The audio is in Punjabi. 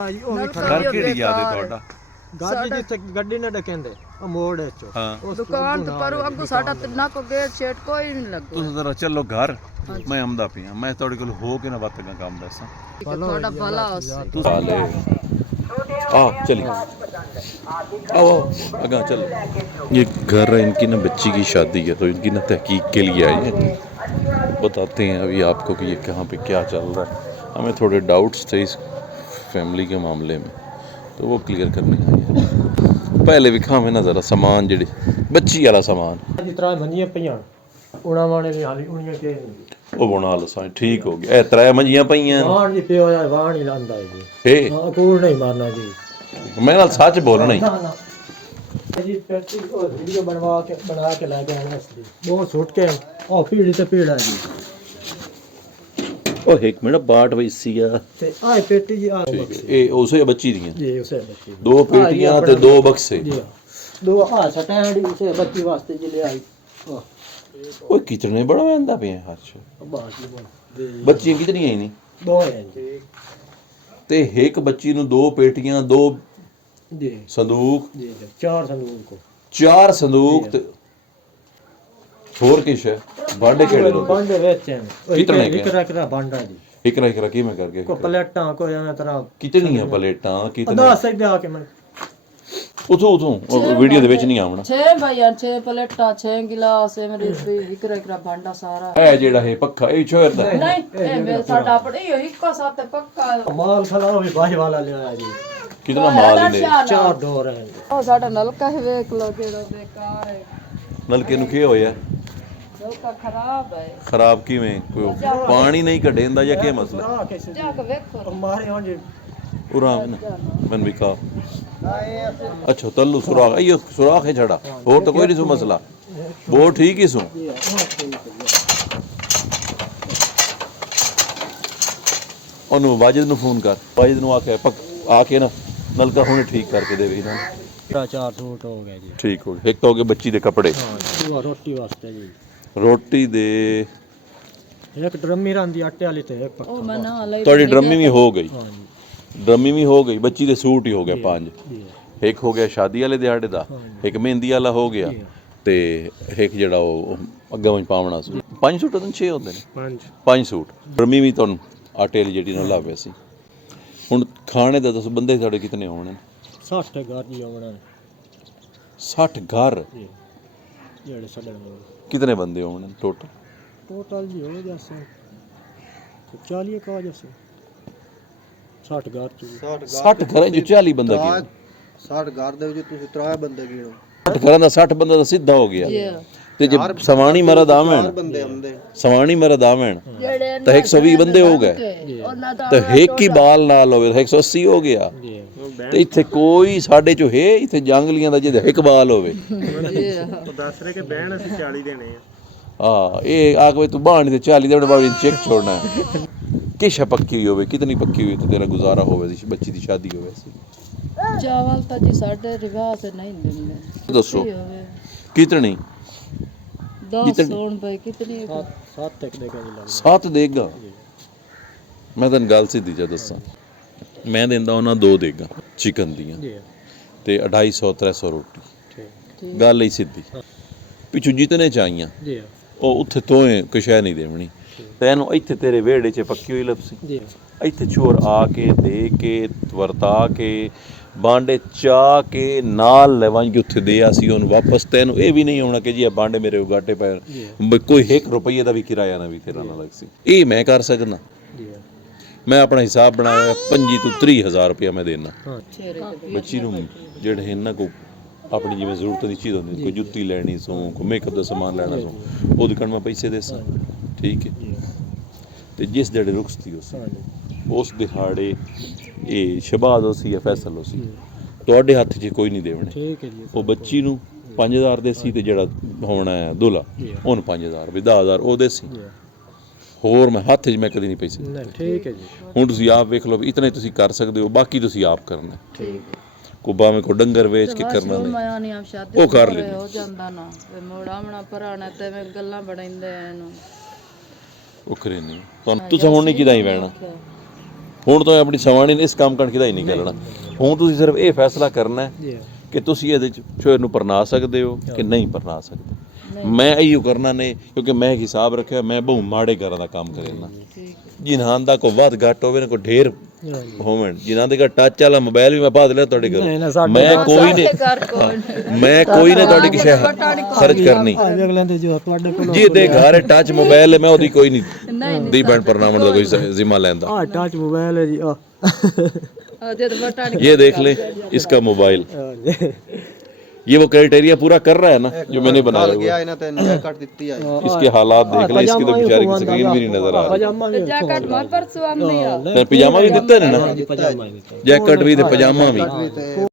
घर केड़ी याद है ਤੁਹਾਡਾ गाड़ी जिथे गड्डी ने डकेंदे ओ मोड़ चो हां दुकान तो पर अगो साडा तिन्ना को गेट शेट कोई नहीं लगो ਤੁਸੀਂ ਜ਼ਰਾ ਚੱਲੋ ਘਰ ਮੈਂ ਆਮਦਾ ਪਿਆ ਮੈਂ ਤੁਹਾਡੇ ਕੋਲ ਹੋ ਕੇ ਨਾ ਬਾਤਾਂ ਕੰਮ ਦੱਸਾਂ थोड़ा भला होसे तू साले आ चलिए आओ आगे चलो ये घर है इनकी ना बच्ची की शादी है तो इनकी ना तहकीक के लिए आए हैं बताते हैं अभी आपको कि ये कहाँ पे क्या चल रहा है हमें थोड़े डाउट्स थे इस फैमिली के मामले में तो वो क्लियर करने आए हैं पहले भी खावे ना ज़रा सामान जी बच्ची वाला सामान जितना मंजियां पईयां उना वाले भी हाली उनियां के वो बना लो साईं ठीक हो गया ए त्रै मंजियां पईयां वाहन जी पियो यार वाहन ही लांदा है जी हे हां कूड़ नहीं मारना जी मैं नाल सच बोलना ही ना ना जी पेटी को वीडियो बना के ला के आना असली बहुत छूट के ओ पीड़ी ते पीड़ा जी ओ एक मिनट बाट वही सीगा ते आए पेटी जी आ ए उसे बच्ची दियां जी उसे बच्ची दो पेटियां ते दो बक्से जी दो आ सटैंड उसे बच्ची वास्ते जी ले आई ओ ओए कितने बड़ा वंदा पे हर्ष बात जी बोल बच्चियां कितनी आई नहीं दो हैं जी ते एक बच्ची नु दो पेटियां दो जी संदूक जी चार संदूक को चार संदूक ते और किश है बांडे केड़े लोग बांडे वेच हैं कितने के एक बांडा जी एक की मैं करके को प्लेटां को याना तरह कितनी है प्लेटां कितने अदा सही आके मैं उठो वीडियो दे विच नहीं आवना 6 भाई 6 प्लेटा 6 गिलास मेरे इकरा भांडा सारा है जेड़ा है पक्का ए छोर दा नहीं ए साडा पड़ी इको साथ पक्का माल खला भी भाई वाला ले आया जी कितना माल ने चार डोर हैं ओ साडा नलका है वेख लो केड़ा बेकार है नलके नु की होया नलका खराब है खराब किवें कोई पानी नहीं कढेंदा या के मसला जाके देखो हमारे यहाँ जी उरा ना मन भी का अच्छा तल्लू सुराख यो सुराख है छड़ा और तो कोई नहीं सु मसला वो ठीक ही सु ओनु वाजिद नु फोन कर वाजिद नु आके ना नलका हुणे ठीक करके देवे ना 4 सूट हो गए जी ठीक हो एक तो हो गए बच्ची दे कपड़े हां रोटी वास्ते जी रोटी दे एक ड्रमी रांदी आटे वाली ते एक ओ मना ले थोड़ी ड्रमी भी हो गई हां जी ड्रमी भी हो गई बच्ची दे सूट ही हो गए 5 जी एक हो गया शादी वाले दिहाड़े दा एक मेहंदी वाला हो गया ते एक जेड़ा ਉਹ ਅੱਗਾ ਵਿੱਚ ਪਾਵਣਾ ਸੀ 5 ਸੂਟ ਤਾਂ 6 ਹੁੰਦੇ ਨੇ 5 ਸੂਟ ड्रमी ਵੀ ਤੁਹਾਨੂੰ ਆਟੇ ਵਾਲੀ ਜਿਹੜੀ ਨਾਲ ਲਾਵੇ ਸੀ ਹੁਣ ਖਾਣੇ ਦਾ ਦੱਸ ਬੰਦੇ ਸਾਡੇ ਕਿਤਨੇ ਹੋਣੇ 60 ਘਰ ਜੀ ਆਉਣਾ 60 ਘਰ ਜਿਹੜੇ ਸਾਡੇ कितने बंदे होने टोटल जी हो जैसे 40 का जैसे 60 घर च 60 घरां जो 40 बंदा की 60 घर ਦੇ ਵਿੱਚ ਤੁਸੀਂ 3 ਬੰਦੇ ਗਿਣੋ 60 ਘਰਾਂ ਦਾ 60 ਬੰਦਾ ਤਾਂ ਸਿੱਧਾ ਹੋ ਗਿਆ ਤੇ ਜੇ ਸਵਾਣੀ ਮਰਦ ਆਵਣ ਸਵਾਣੀ ਮਰਦ ਆਵਣ ਤਾਂ 120 ਬੰਦੇ ਹੋ ਗਏ ਤੇ ਇੱਕ ਹੀ ਬਾਲ ਨਾਲ ਹੋਵੇ 180 ਹੋ ਗਿਆ ਤੇ ਇੱਥੇ ਕੋਈ ਸਾਡੇ ਚੋਂ ਹੈ ਇੱਥੇ ਜੰਗਲੀਆਂ ਦਾ ਜਿਹਦਾ ਇੱਕ ਬਾਲ ਹੋਵੇ ਉਹ ਦੱਸ ਰਹੇ ਕਿ ਬਹਿਣ ਅਸੀਂ 40 ਦੇਣੇ ਆ ਹਾਂ ਇਹ ਆ ਕੇ ਤੂੰ ਬਾਣੀ ਤੇ 40 ਦੇਣ ਬਾਅਦ ਚੈੱਕ ਛੋੜਨਾ ਹੈ ਕਿਛ ਪੱਕੀ ਹੋਵੇ ਕਿਤਨੀ ਪੱਕੀ ਹੋਈ ਤੇ ਤੇਰਾ ਗੁਜ਼ਾਰਾ ਹੋਵੇ ਸੀ ਬੱਚੀ ਦੀ ਸ਼ਾਦੀ ਹੋਵੇ ਸੀ ਚਾਵਲ ਤਾਂ ਜੀ ਸਾਡੇ ਰਿਵਾਜ ਨਹੀਂ ਦਿੰਦੇ ਦੱਸੋ ਕਿਤਨੀ 10 ਸੋਣ ਪਏ ਕਿਤਨੀ 7 ਤੱਕ ਦੇਗਾ ਜੀ 7 ਦੇਗਾ ਮੈਂ ਤੈਨੂੰ ਗੱਲ ਸਿੱਧੀ ਜਾ ਦੱਸਾਂ ਮੈਂ ਦਿੰਦਾ ਉਹਨਾਂ 2 ਦੇਗਾ ਚਿਕਨ ਦੀਆਂ ਤੇ 250 300 ਰੋਟੀ ਠੀਕ ਗੱਲ ਹੀ ਸਿੱਧੀ ਪਿੱਛੋਂ ਜਿਤਨੇ ਚਾਹੀਆਂ ਜੀ ਉਹ ਉੱਥੇ ਤੋਏ ਕੁਛ ਨਹੀਂ ਦੇਵਣੀ ਤੇ ਇਹਨੂੰ ਇੱਥੇ ਤੇਰੇ ਵਿਹੜੇ 'ਚ ਪੱਕੀ ਹੋਈ ਲੱਭਸੀ ਜੀ ਇੱਥੇ ਚੋਰ ਆ ਕੇ ਦੇ ਕੇ ਵਰਤਾ ਕੇ ਬਾਂਡੇ ਚਾ ਕੇ ਨਾਲ ਲੈਵਾਂਗੇ ਉੱਥੇ ਦੇ ਆ ਸੀ ਉਹਨੂੰ ਵਾਪਸ ਤੈਨੂੰ ਇਹ ਵੀ ਨਹੀਂ ਆਉਣਾ ਕਿ ਜੀ ਇਹ ਬਾਂਡੇ ਮੇਰੇ ਉਗਾਟੇ ਪਏ ਕੋਈ 1 ਰੁਪਈਏ ਦਾ ਵੀ ਕਿਰਾਇਆ ਨਾ ਵੀ ਤੇਰਾ ਨਾ ਲੱਗ ਸੀ ਇਹ ਮੈਂ ਕਰ ਸਕਦਾ ਮੈਂ ਆਪਣਾ ਹਿਸਾਬ ਬਣਾਇਆ 25 ਤੋਂ 30,000 ਰੁਪਇਆ ਮੈਂ ਦੇਣਾ ਬੱਚੀ ਨੂੰ ਜਿਹੜੇ ਇਹਨਾਂ ਕੋ ਆਪਣੀ ਜਿਵੇਂ ਜ਼ਰੂਰਤ ਦੀ ਚੀਜ਼ ਹੁੰਦੀ ਕੋਈ ਜੁੱਤੀ ਲੈਣੀ ਸੋ ਕੋਈ ਮੇਕਅਪ ਦਾ ਸਮਾਨ ਲੈਣਾ ਸੋ ਉਹਦੇ ਕੋਲ ਮੈਂ ਪੈਸੇ ਦੇ ਸਾਂ ਠੀਕ ਹੈ ਤੇ ਜਿਸ ਜਿਹੜੇ ਰੁਕਸ ਸੀ ਉਸ ਦਿਹਾੜੇ ਇਹ ਸ਼ਬਾਦ ਹੋ ਸੀ ਜਾਂ ਫੈਸਲ ਹੋ ਸੀ ਤੁਹਾਡੇ ਹੱਥ 'ਚ ਕੋਈ ਨਹੀਂ ਦੇਵਣੇ ਠੀਕ ਹੈ ਜੀ ਉਹ ਬੱਚੀ ਨੂੰ 5000 ਦੇ ਸੀ ਤੇ ਜਿਹੜਾ ਹੋਣਾ ਹੈ ਦੁਲਾ ਉਹਨੂੰ 5000 ਵੀ 10000 ਉਹਦੇ ਸੀ ਹੋਰ ਮੈਂ ਹੱਥ 'ਚ ਮੈਂ ਕਦੀ ਨਹੀਂ ਪੈਸੇ ਨਹੀਂ ਠੀਕ ਹੈ ਜੀ ਹੁਣ ਤੁਸੀਂ ਆਪ ਵੇਖ ਲਓ ਵੀ ਇਤਨੇ ਤੁਸੀਂ ਕਰ ਸਕਦੇ ਹੋ ਬਾਕੀ ਤੁਸੀਂ ਆਪ ਕਰਨਾ ਠੀਕ ਕੋ ਬਾਵੇਂ ਕੋ ਡੰਗਰ ਵੇਚ ਕੇ ਕਰਨਾ ਨਹੀਂ ਉਹ ਕਰ ਲੈ ਹੋ ਜਾਂਦਾ ਨਾ ਮੋੜਾ ਮਣਾ ਭਰਾਣਾ ਤੇ ਮੈਂ ਗੱਲਾਂ ਬਣਾਉਂਦੇ ਇਹਨੂੰ ਉਹ ਕਰੇ ਨਹੀਂ ਤੁਹਾਨੂੰ ਤੁਸੀਂ ਹੁਣ ਨਹੀਂ ਕਿਦਾਂ ਹੀ ਵਹਿਣਾ ਹੁਣ ਤੋਂ ਆਪਣੀ ਸਵਾਣੀ ਨੇ ਇਸ ਕੰਮ ਕਰਨ ਕਿਦਾ ਹੀ ਨਹੀਂ ਕਰਨਾ। ਹੁਣ ਤੁਸੀਂ ਸਿਰਫ ਇਹ ਫੈਸਲਾ ਕਰਨਾ ਹੈ ਜੀ ਕਿ ਤੁਸੀਂ ਇਹਦੇ ਚ ਸ਼ੋਰ ਨੂੰ ਪਰਨਾ ਸਕਦੇ ਹੋ ਕਿ ਨਹੀਂ ਪਰਨਾ ਸਕਦੇ। ਮੈਂ ਇਹੋ ਕਰਨਾ ਨੇ ਕਿਉਂਕਿ ਮੈਂ ਇੱਕ ਹਿਸਾਬ ਰੱਖਿਆ, ਮੈਂ ਬਹੁ ਮਾੜੇ ਘਰਾਂ ਦਾ ਕੰਮ ਕਰਨਾ। ਜਿਨ੍ਹਾਂ ਦਾ ਕੋ ਵੱਧ ਘੱਟ ਹੋਵੇ ਨਾ ਕੋ ਢੇਰ ਹੋਵਣ, ਜਿਨ੍ਹਾਂ ਦੇ ਘਰ ਟੱਚ ਵਾਲਾ ਮੋਬਾਈਲ ਵੀ ਮੈਂ ਪਾ ਲਿਆ ਤੁਹਾਡੇ ਘਰ, ਮੈਂ ਕੋਈ ਨਹੀਂ ਤੁਹਾਡੀ ਕਿਸੇ ਖਰਚ ਕਰਨੀ। ਅਗਲੇ ਦੇ ਜੋ ਤੁਹਾਡੇ ਕੋਲ ਜੀ ਦੇ ਘਰ ਟੱਚ ਮੋਬਾਈਲ ਹੈ, ਮੈਂ ਉਹਦੀ ਕੋਈ ਨਹੀਂ ਦੀ ਬੈਂਡ ਪਰਨਾਵਣ ਦਾ ਕੋਈ ਜ਼ਿੰਮਾ ਲੈਂਦਾ। ਆ टच मोबाइल है जी ये देख ले इसका मोबाइल, ये वो क्राइटेरिया पूरा कर रहा है ना जो मैंने बनाया हुआ। इसके हालात देख ले, इसकी तो बेचारे की स्क्रीन भी नहीं नजर आ रही। पजामा भी जैकेट मत परसों आंदी आ पजामा भी दिता है ना, जैकेट भी ते पजामा भी।